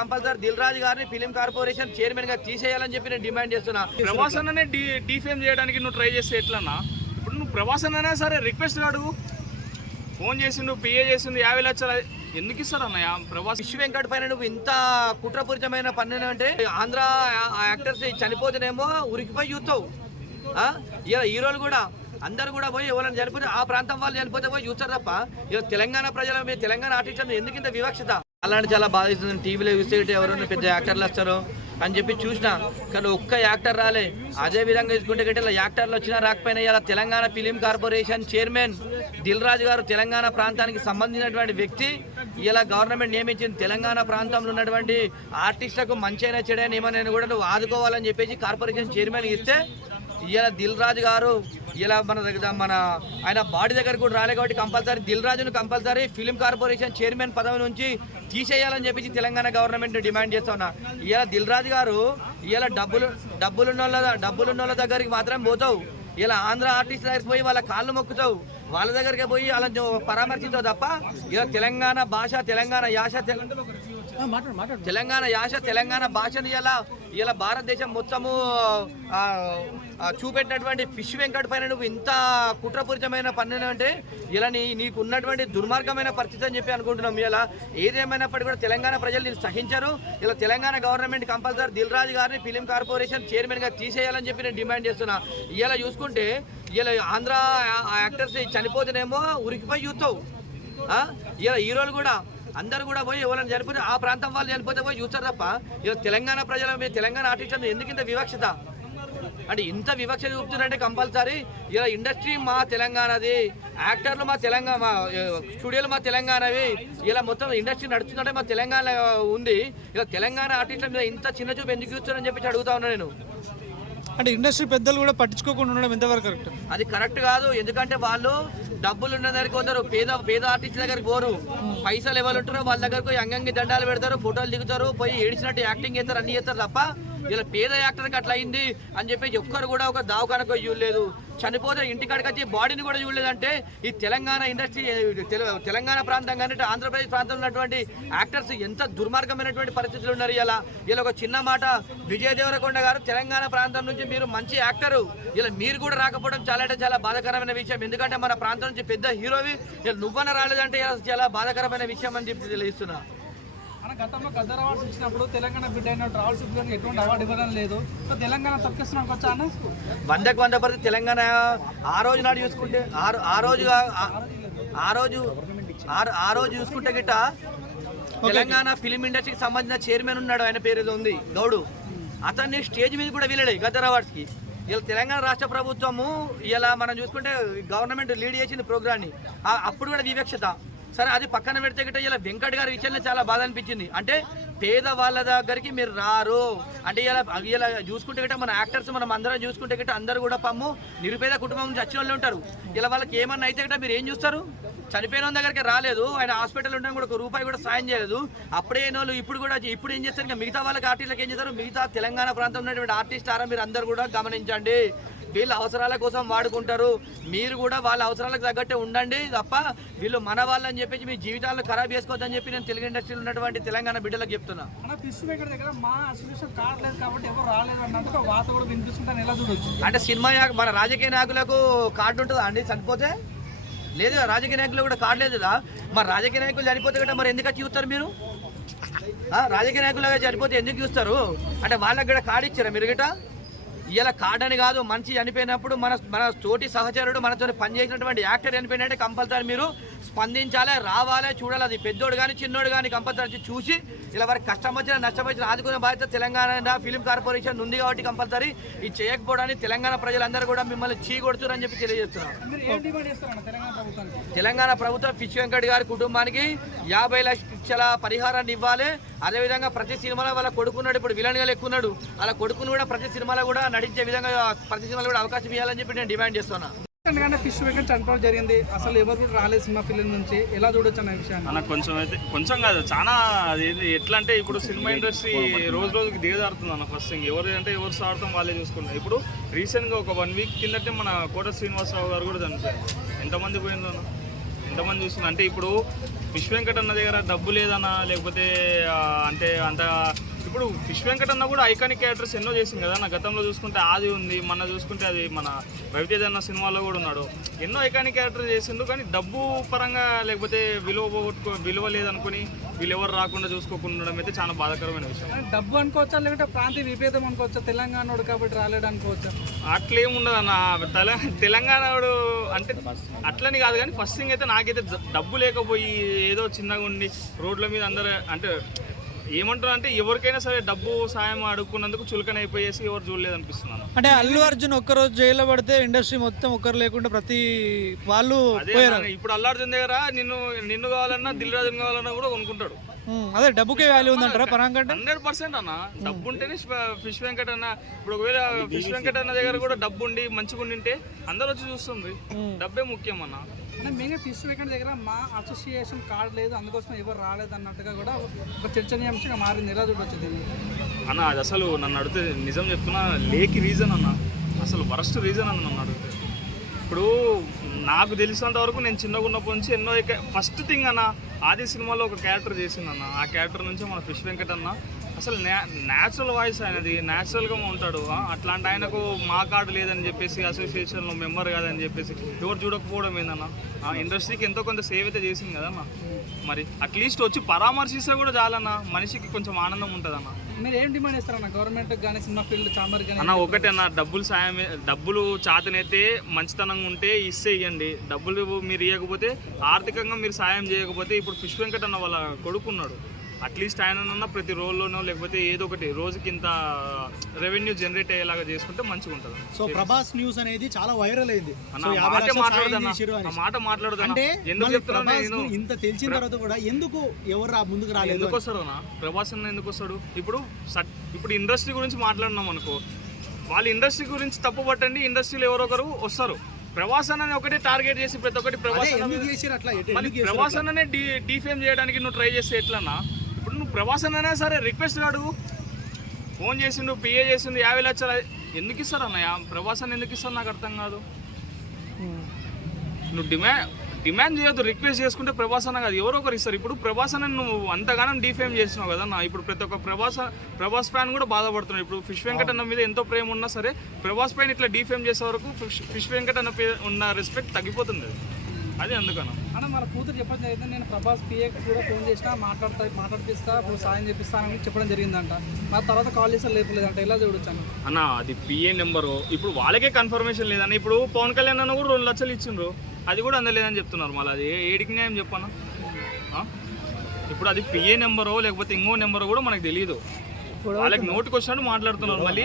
Compulsory Dil Raju గారిని film corporation చైర్మన్గా తీసేయాలని చెప్పి నేను డిమాండ్ చేస్తున్నా. డీ డీఫేమ్ చేయడానికి నువ్వు ట్రై చేస్తే ఎట్లన్నా? ఇప్పుడు నువ్వు ప్రభాస్ అన్ననే సరే రిక్వెస్ట్ అడుగు. ఫోన్ చేసిండు పిఏ చేసిండు యాభై లక్షలు ఎందుకు ఇస్తారు అన్నయ్య? ప్రభాస్ విశ్వ వెంకట్ పైన నువ్వు ఇంత కుట్రపూరితమైన పన్ను అంటే ఆంధ్ర యాక్టర్స్ చనిపోతేనేమో ఉరికిపోయి చూస్తావు. ఆ? ఇలా హీరోలు కూడా అందరు కూడా పోయి ఎవరైనా చనిపోతే ఆ ప్రాంతం వాళ్ళు చనిపోతే పోయి చూస్తారు తప్ప ఇలా తెలంగాణ ప్రజల మీద తెలంగాణ ఆర్టిస్టులు ఎందుకు ఇంత వివక్షత? అలాంటి చాలా బాధిస్తుంది. టీవీలో చూసేటి ఎవరైనా పెద్ద యాక్టర్లు వస్తారు అని చెప్పి చూసిన. కానీ ఒక్క యాక్టర్ రాలే. అదే విధంగా చూసుకుంటే గట్ట ఇలా యాక్టర్లు వచ్చినా రాకపోయినా ఇలా Telangana film corporation chairman Dil Raju గారు తెలంగాణ ప్రాంతానికి సంబంధించినటువంటి వ్యక్తి ఇలా గవర్నమెంట్ నియమించిన తెలంగాణ ప్రాంతంలో ఉన్నటువంటి ఆర్టిస్టులకు మంచైనా చెడైనా ఏమైనా కూడా నువ్వు ఆదుకోవాలని చెప్పేసి కార్పొరేషన్ చైర్మన్ ఇస్తే ఇలా దిల్ రాజు గారు ఇలా మన దగ్గర మన ఆయన బాడీ దగ్గర కూడా రాలే కాబట్టి కంపల్సరీ దిల్ రాజును కంపల్సరీ ఫిలిం కార్పొరేషన్ చైర్మన్ పదవి నుంచి తీసేయాలని చెప్పేసి తెలంగాణ గవర్నమెంట్ డిమాండ్ చేస్తా ఉన్నా. ఇలా దిల్ రాజు గారు ఇలా డబ్బులు డబ్బులున్న వాళ్ళ డబ్బులున్న వాళ్ళ దగ్గరికి మాత్రం పోతావు. ఇలా ఆంధ్ర ఆర్టిస్ట్ దగ్గరికి పోయి వాళ్ళ కాళ్ళు మొక్కుతావు. వాళ్ళ దగ్గరికి పోయి వాళ్ళని పరామర్శించావు తప్ప ఇలా తెలంగాణ భాష తెలంగాణ యాస తెలంగాణ తెలంగాణ యాస తెలంగాణ భాషను ఇలా ఇలా భారతదేశం మొత్తము చూపెట్టినటువంటి పిష్ వెంకట్ పైన నువ్వు ఇంత కుట్రపూరితమైన పని అంటే ఇలా నీ నీకు ఉన్నటువంటి దుర్మార్గమైన పరిస్థితి అని చెప్పి అనుకుంటున్నాం. ఇలా ఏదేమైనప్పటికీ కూడా తెలంగాణ ప్రజలు నేను సహించరు. ఇలా తెలంగాణ గవర్నమెంట్ కంపల్సరీ దిల్ రాజు గారిని ఫిలిం కార్పొరేషన్ చైర్మన్గా తీసేయాలని చెప్పి నేను డిమాండ్ చేస్తున్నా. ఇలా చూసుకుంటే ఇలా ఆంధ్ర యాక్టర్స్ చనిపోతేనేమో ఉరికిపోయి చూస్తావు. ఇలా హీరోలు కూడా అందరు కూడా పోయి ఎవరైనా చనిపోతే ఆ ప్రాంతం వాళ్ళు చనిపోతే పోయి చూస్తారు తప్ప. ఈరోజు తెలంగాణ ప్రజల మీద తెలంగాణ ఆర్టిస్టులు ఎందుకు ఇంత వివక్షత? అంటే ఇంత వివక్ష చూపుతున్నారంటే కంపల్సరీ. ఇలా ఇండస్ట్రీ మా తెలంగాణది యాక్టర్లు మా తెలంగాణ మా స్టూడియోలు మా తెలంగాణవి. ఇలా మొత్తం ఇండస్ట్రీ నడుస్తుందంటే మా తెలంగాణ ఉంది. ఇలా తెలంగాణ ఆర్టిస్టుల మీద ఇంత చిన్న చూపు ఎందుకు చూస్తారని చెప్పి అడుగుతా ఉన్నా నేను. అంటే ఇండస్ట్రీ పెద్దలు కూడా పట్టించుకోకుండా ఉండడం ఎంతవరకు కరెక్ట్? అది కరెక్ట్ కాదు. ఎందుకంటే వాళ్ళు డబ్బులు ఉన్న దగ్గరికి పోతారు. పేద పేద ఆర్టిస్ట్ దగ్గరికి పోరు. పైసలు ఎవరు ఉంటారో వాళ్ళ దగ్గరకు పోయి అంగంగి దండాలు పెడతారు ఫోటోలు దిగుతారు పోయి ఏడిచినట్టు యాక్టింగ్ చేస్తారు అన్ని చేస్తారు తప్ప ఇలా పేద యాక్టర్కి అట్లా అయింది అని చెప్పి ఒక్కరు కూడా ఒక దావకానకు లేదు చనిపోతే ఇంటికాడికి వచ్చి బాడీని కూడా చూడలేదంటే ఈ తెలంగాణ ఇండస్ట్రీ తెల- తెలంగాణ ప్రాంతం కానీ ఆంధ్రప్రదేశ్ ప్రాంతంలో ఉన్నటువంటి యాక్టర్స్ ఎంత దుర్మార్గమైనటువంటి పరిస్థితులు ఉన్నారు ఇలా. ఇలా ఒక చిన్న మాట విజయ దేవరకొండ గారు తెలంగాణ ప్రాంతం నుంచి మీరు మంచి యాక్టరు. ఇలా మీరు కూడా రాకపోవడం చాలా అంటే చాలా బాధాకరమైన విషయం. ఎందుకంటే మన ప్రాంతం నుంచి పెద్ద హీరోవి ఇలా నువ్వన రాలేదంటే ఇలా చాలా బాధాకరమైన విషయం అని చెప్పి తెలియజేస్తున్నా గతంలో గద్దర్ అవార్డ్స్ ఇచ్చినప్పుడు తెలంగాణ బిడ్డ అయిన ట్రావెల్ సిబ్బంది ఎటువంటి అవార్డు ఇవ్వడం లేదు. సో తెలంగాణ తొక్కిస్తున్నానికి వచ్చా అన్న? వందకు వంద పరిస్థితి తెలంగాణ ఆ రోజు నాడు చూసుకుంటే ఆ ఆ రోజు ఆ- రోజు ఆ- ఆ రోజు చూసుకుంటే గిట్ట తెలంగాణ ఫిలిం ఇండస్ట్రీకి సంబంధించిన చైర్మన్ ఉన్నాడు ఆయన పేరు ఏదో ఉంది గౌడు. అతన్ని స్టేజ్ మీద కూడా వెళ్ళాడు గద్దర్ అవార్డ్స్కి ఇలా తెలంగాణ రాష్ట్ర ప్రభుత్వము ఇలా మనం చూసుకుంటే గవర్నమెంట్ లీడ్ చేసింది ప్రోగ్రామ్ని అప్పుడు కూడా వివక్షత. సరే అది పక్కన పెడితే గిట్ట ఇలా వెంకట్ గారి విషయంలో చాలా బాధ అనిపించింది. అంటే పేద వాళ్ళ దగ్గరికి మీరు రారు. అంటే ఇలా ఇలా చూసుకుంటే గిట్ట మన యాక్టర్స్ మనం అందరం చూసుకుంటే గిట్ట అందరూ కూడా పమ్ము నిరుపేద కుటుంబం చచ్చిన వాళ్ళు ఉంటారు. ఇలా వాళ్ళకి ఏమన్నా అయితే గిట్ట మీరు ఏం చూస్తారు? చనిపోయిన దగ్గరికి రాలేదు. ఆయన హాస్పిటల్ ఉండడం కూడా ఒక రూపాయి కూడా సాయం చేయలేదు. అప్పుడే వాళ్ళు ఇప్పుడు కూడా ఇప్పుడు ఏం చేస్తారు? ఇంకా మిగతా వాళ్ళకి ఆర్టిస్టులకు ఏం చేస్తారు? మిగతా తెలంగాణ ప్రాంతంలో ఉన్నటువంటి ఆర్టిస్ట్ ఆరా మీరు అందరు కూడా గమనించండి. వీళ్ళ అవసరాల కోసం వాడుకుంటారు. మీరు కూడా వాళ్ళ అవసరాలకు తగ్గట్టే ఉండండి తప్ప వీళ్ళు మన వాళ్ళని చెప్పేసి మీ జీవితాలను ఖరాబ్ చేసుకోవద్దని చెప్పి నేను తెలుగు ఇండస్ట్రీలో ఉన్నటువంటి తెలంగాణ బిడ్డలకు చెప్తున్నా. అంటే సినిమా మన రాజకీయ నాయకులకు కార్డు ఉంటుందా అండి? చనిపోతే? లేదు రాజకీయ నాయకులు కూడా కార్డు లేదు కదా. మరి రాజకీయ నాయకులు చనిపోతే కదా మరి ఎందుకు వచ్చి చూస్తారు మీరు? రాజకీయ నాయకులుగా చనిపోతే ఎందుకు చూస్తారు? అంటే వాళ్ళకి కూడా కార్డు ఇచ్చారా మీరు గిట ఇలా కార్డు అని కాదు మంచి చనిపోయినప్పుడు మన మన తోటి సహచరుడు మనతో పనిచేసినటువంటి యాక్టర్ చనిపోయినట్టే కంపల్సరీ మీరు స్పందించాలి రావాలి చూడాలి. అది పెద్దోడు కానీ చిన్నోడు కానీ కంపల్సరీ చూసి ఇలా వారికి కష్టం వచ్చిన నష్టం వచ్చిన ఆదుకునే బాధ్యత తెలంగాణ ఫిలిం కార్పొరేషన్ ఉంది కాబట్టి కంపల్సరీ ఇది చేయకపోవడానికి తెలంగాణ ప్రజలందరూ కూడా మిమ్మల్ని చీ కొడుతురని చెప్పి తెలియజేస్తున్నారు. తెలంగాణ ప్రభుత్వం పిచ్చి వెంకట్ గారి కుటుంబానికి యాభై లక్షల పరిహారాన్ని ఇవ్వాలి. అదేవిధంగా ప్రతి సినిమాలో వాళ్ళ కొడుకున్నాడు ఇప్పుడు విలన్గా ఎక్కున్నాడు అలా కొడుకును కూడా ప్రతి సినిమాలో కూడా నటించే విధంగా ప్రతి సినిమాలో కూడా అవకాశం ఇవ్వాలని చెప్పి నేను డిమాండ్ చేస్తున్నా. ఎందుకంటే ఫిష్ మేకర్ చనిపోవడం జరిగింది. అసలు ఎవరు కూడా రాలేదు సినిమా ఫిలిం నుంచి. ఎలా చూడొచ్చు అనే విషయాన్ని? అన్న కొంచెం అయితే కొంచెం కాదు. చాలా అది ఎట్లా అంటే ఇప్పుడు సినిమా ఇండస్ట్రీ రోజు రోజుకి దిగజారుతుంది అన్న ఫస్ట్ థింగ్. ఎవరు అంటే ఎవరు సాడతాం వాళ్ళే చూసుకుంటారు. ఇప్పుడు రీసెంట్గా ఒక వన్ వీక్ కిందటే మన కోట శ్రీనివాసరావు గారు కూడా చనిపోయారు. ఎంతమంది పోయిందో అన్న? ఎంతమంది చూస్తున్నారు అంటే ఇప్పుడు విశ్వ వెంకట్ అన్న దగ్గర డబ్బు లేదన్నా లేకపోతే అంటే అంత ఇప్పుడు ఫిష్ వెంకట్ అన్న కూడా ఐకానిక్ క్యారెక్టర్స్ ఎన్నో చేసింది కదా. నా గతంలో చూసుకుంటే ఆది ఉంది మన చూసుకుంటే అది మన రవితేజ అన్న సినిమాలో కూడా ఉన్నాడు. ఎన్నో ఐకానిక్ క్యారెక్టర్ చేసిండు కానీ డబ్బు పరంగా లేకపోతే విలువ పోగొట్టుకో విలువ లేదనుకుని వీళ్ళు ఎవరు రాకుండా చూసుకోకుండా ఉండడం అయితే చాలా బాధాకరమైన విషయం. డబ్బు అనుకోవచ్చా లేకుంటే ప్రాంతీయ విభేదం అనుకోవచ్చా? తెలంగాణోడు కాబట్టి రాలేడు అనుకోవచ్చా? అట్లేం ఉండదు అన్న. తెల తెలంగాణ అంటే అట్లని కాదు కానీ ఫస్ట్ థింగ్ అయితే నాకైతే డబ్బు లేకపోయి ఏదో చిన్నగా ఉండి రోడ్ల మీద అందరూ అంటే ఏమంటారు అంటే ఎవరికైనా సరే డబ్బు సాయం అడుక్కున్నందుకు చులకన అయిపోయేసి ఎవరు చూడలేదు అనిపిస్తున్నాను అంటే అల్లు అర్జున్ ఒక్కరోజు జైల్లో పడితే ఇండస్ట్రీ మొత్తం ఒక్కరు లేకుండా ప్రతి వాళ్ళు అదే ఇప్పుడు అల్లార్జున్ దగ్గర నిన్ను నిన్ను కావాలన్నా దిల్ రాజుని కావాలన్నా కూడా కొనుక్కుంటాడు. అదే డబ్బుకే వాల్యూ ఉందంటారా పరాం కంటే? హండ్రెడ్ పర్సెంట్ అన్న. డబ్బు ఉంటేనే ఫిష్ వెంకట్ అన్న ఇప్పుడు ఒకవేళ ఫిష్ వెంకట్ అన్న దగ్గర కూడా డబ్బు ఉండి మంచిగా ఉండింటే అందరూ వచ్చి చూస్తుంది. డబ్బే ముఖ్యం అన్న అంటే మేము ఫిష్ వెంకట్ దగ్గర మా అసోసియేషన్ కార్డు లేదు అందుకోసం ఎవరు రాలేదు అన్నట్టుగా కూడా ఒక చర్చనీయాంశంగా మారింది. ఎలా చూడొచ్చు దీన్ని? అన్న అది అసలు నన్ను అడిగితే నిజం చెప్తున్నా లేకి రీజన్ అన్న. అసలు వరస్ట్ రీజన్ అన్న నన్ను అడిగితే. ఇప్పుడు నాకు తెలిసినంత వరకు నేను చిన్నగా ఉన్నప్పటి నుంచి ఎన్నో ఫస్ట్ థింగ్ అన్న ఆది సినిమాలో ఒక క్యారెక్టర్ చేసిందన్న ఆ క్యారెక్టర్ నుంచి మన ఫిష్ వెంకట్ అన్న అసలు న్యాచురల్ వాయిస్ ఆయనది. న్యాచురల్గా ఉంటాడు. అట్లాంటి ఆయనకు మా కార్డు లేదని చెప్పేసి అసోసియేషన్లో మెంబర్ కాదని చెప్పేసి ఎవరు చూడకపోవడం ఏందన్న? ఆ ఇండస్ట్రీకి ఎంతో కొంత సేవ్ అయితే చేసింది కదన్న మరి అట్లీస్ట్ వచ్చి పరామర్శిస్తే కూడా చాలన్న. మనిషికి కొంచెం ఆనందం ఉంటుందన్న. మీరు ఏం డిమాండ్ చేస్తారన్న? గవర్నమెంట్ కానీ సినిమా ఫీల్డ్ చాంబర్ కానీ అన్న ఒకటే అన్న డబ్బులు సాయం డబ్బులు చాతనైతే మంచితనంగా ఉంటే ఇస్తే ఇవ్వండి డబ్బులు మీరు ఇవ్వకపోతే ఆర్థికంగా మీరు సాయం చేయకపోతే ఇప్పుడు ఫిష్ వెంకట్ అన్న వాళ్ళ కొడుకున్నాడు. అట్లీస్ట్ ఆయన ప్రతి రోజులోనో లేకపోతే ఏదో ఒకటి రోజుకి ఇంత రెవెన్యూ జనరేట్ అయ్యేలాగా చేసుకుంటే మంచిగా ఉంటుంది. సో ప్రభాస్ న్యూస్ అనేది చాలా వైరల్ అయింది. మాట లక్షలు సాయం మాట్లాడదన్న చేసిర్రు ఆ అనేసి. మాట మాట్లాడదన్న. అంటే ఎందుకు మళ్ళీ చెప్తున్నాను ప్రభాస్ నేను? కు ఇంత తెలిసిన తర్వాత కూడా ఎందుకు ఎవరు ముందుకు రాలేదు ఎందుకు వస్తాడు అన్న? ప్రభాస్ అన్న ఎందుకు వస్తాడు? ఇప్పుడు ఇప్పుడు ఇండస్ట్రీ గురించి మాట్లాడినాం అనుకో వాళ్ళ ఇండస్ట్రీ గురించి తప్పు పట్టండి ఇండస్ట్రీలో ఎవరో ఒకరు వస్తారు. ప్రభాస్ అన్నని ఒకటే టార్గెట్ చేసి ప్రతి ఒక్కటి అట్లా? అన్ననే డీ డీఫేమ్ చేయడానికి నువ్వు ట్రై చేస్తే ఎట్లన్నా? ప్రభాసన్ అనే సరే రిక్వెస్ట్ అడుగు ఫోన్ చేసిండు పిఏ చేసిండు యాభై లక్షలు. ఎందుకు ఇస్తారు అన్నయ్య? ప్రభాసన్ ఎందుకు ఇస్తారు నాకు అర్థం కాదు. నువ్వు డిమాండ్ డిమాండ్ చేయొద్దు రిక్వెస్ట్ చేసుకుంటే ప్రభాసన్ కాదు. ఎవరో ఒకరు ఇస్తారు. ఇప్పుడు ప్రభాసన్ నువ్వు అంతగానం డిఫేమ్ చేసినావు కదా నా ఇప్పుడు ప్రతి ఒక్క ప్రభాస్ ప్రభాస్ ఫ్యాన్ కూడా బాధపడుతున్నాడు. ఇప్పుడు ఫిష్ వెంకట్ అన్న మీద ఎంతో ప్రేమ ఉన్నా సరే ప్రభాస్ పైన ఇట్లా డిఫేమ్ చేసే వరకు ఫిష్ ఫిష్ వెంకట్ అన్న పే- ఉన్న రెస్పెక్ట్ తగ్గిపోతుంది. అది. అది అందుకన్నా అన్న మన కూతురు చెప్పడం జరిగింది. నేను ప్రభాస్ పిఏ కూడా ఫోన్ చేసినా మాట్లాడతా మాట్లాడిపిస్తా ఇప్పుడు సాయం చేపిస్తానని చెప్పడం జరిగిందంట. మా తర్వాత కాల్ చేస్తే లేపలేదంట. ఎలా చూడొచ్చాను అన్న అది పిఏ నెంబరు. ఇప్పుడు వాళ్ళకే కన్ఫర్మేషన్ లేదన్న ఇప్పుడు పవన్ కళ్యాణ్ అన్న కూడా రెండు లక్షలు ఇచ్చిండ్రు. అది కూడా అందలేదని చెప్తున్నారు మళ్ళీ. అది ఏ- ఏడికి న్యాయం చెప్పన్న? ఆ? ఇప్పుడు అది పిఏ నెంబరో లేకపోతే ఇంకో నెంబరో కూడా మనకు తెలియదు వాళ్ళకి నోటికి వచ్చినట్టు మాట్లాడుతున్నారు మళ్ళీ.